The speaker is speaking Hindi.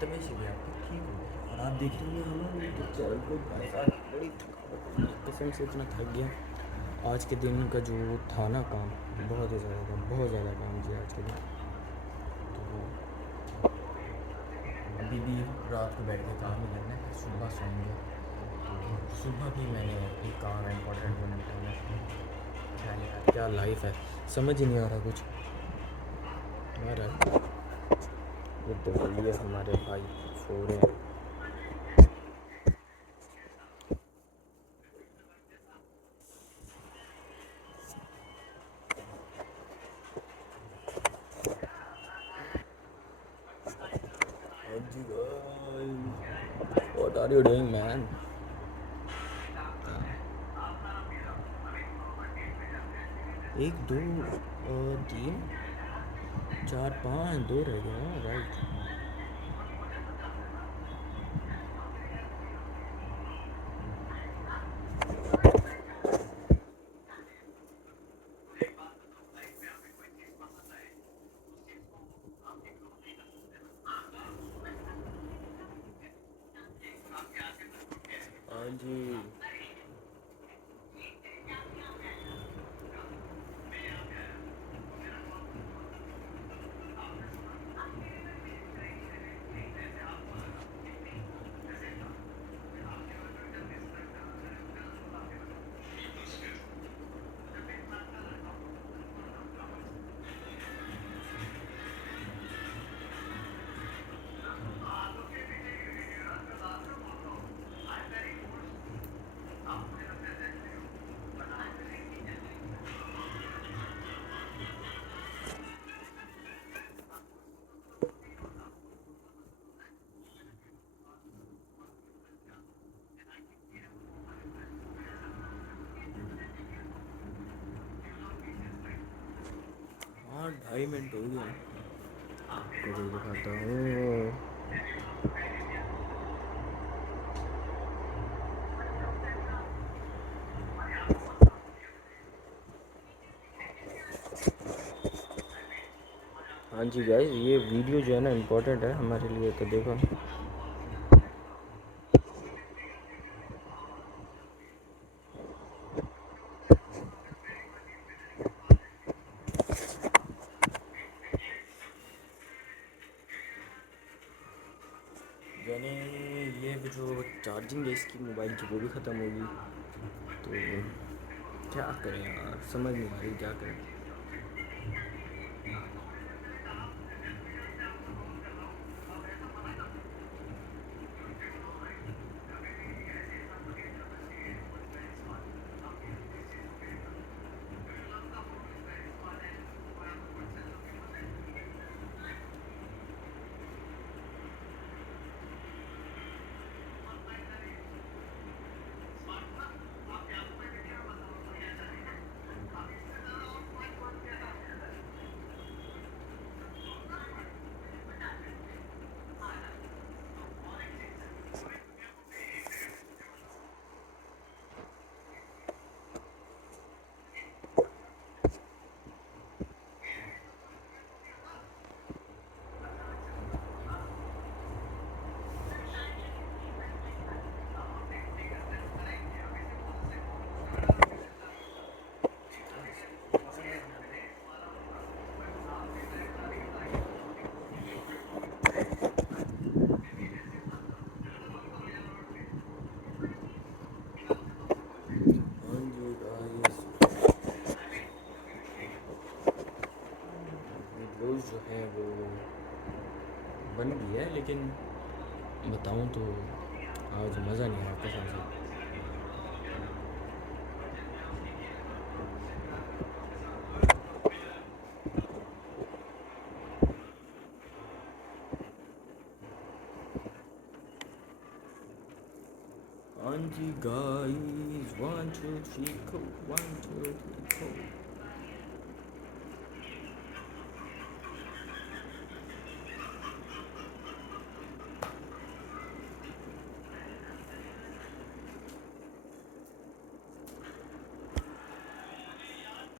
तबीयत से भी आपकी ठीक हो गई और आप देख रहे हैं हमारे चैनल को भाई साहब बड़ी थकावट है, कसम से इतना थक गया आज के दिन का जो था ना काम, बहुत ही ज़्यादा था, बहुत ज़्यादा काम किया आज के दिन। तो अभी भी रात को बैठ के काम ही करना है, सुबह सोएंगे। तो सुबह भी मैंने एक काम इम्पोर्टेंट वो निपटाना है। क्या यार, क्या लाइफ है, समझ ही नहीं आ रहा कुछ। यार ये दवाइए हमारे भाई सो रहे हैं। What are you doing, man? एक दो तीन चार पाँच, दो रह गया, राइट। हाँ जी। हाँ 2.5 मिनट हो गया, आपको भी दिखाता हूँ। हाँ जी गाइस, ये वीडियो जो है ना इम्पोर्टेंट है हमारे लिए, तो देखो। यानी ये जो चार्जिंग है इसकी मोबाइल की वो भी ख़त्म होगी, तो क्या करें यार, समझ नहीं आ रही क्या करें। हाँ जी गाइस, वीडियोज़ जो हैं वो बन गई है, लेकिन बताऊँ तो आज मज़ा नहीं आया कसम से। हाँ जी गाइस, 1 2 3 go, 1 2 3 go।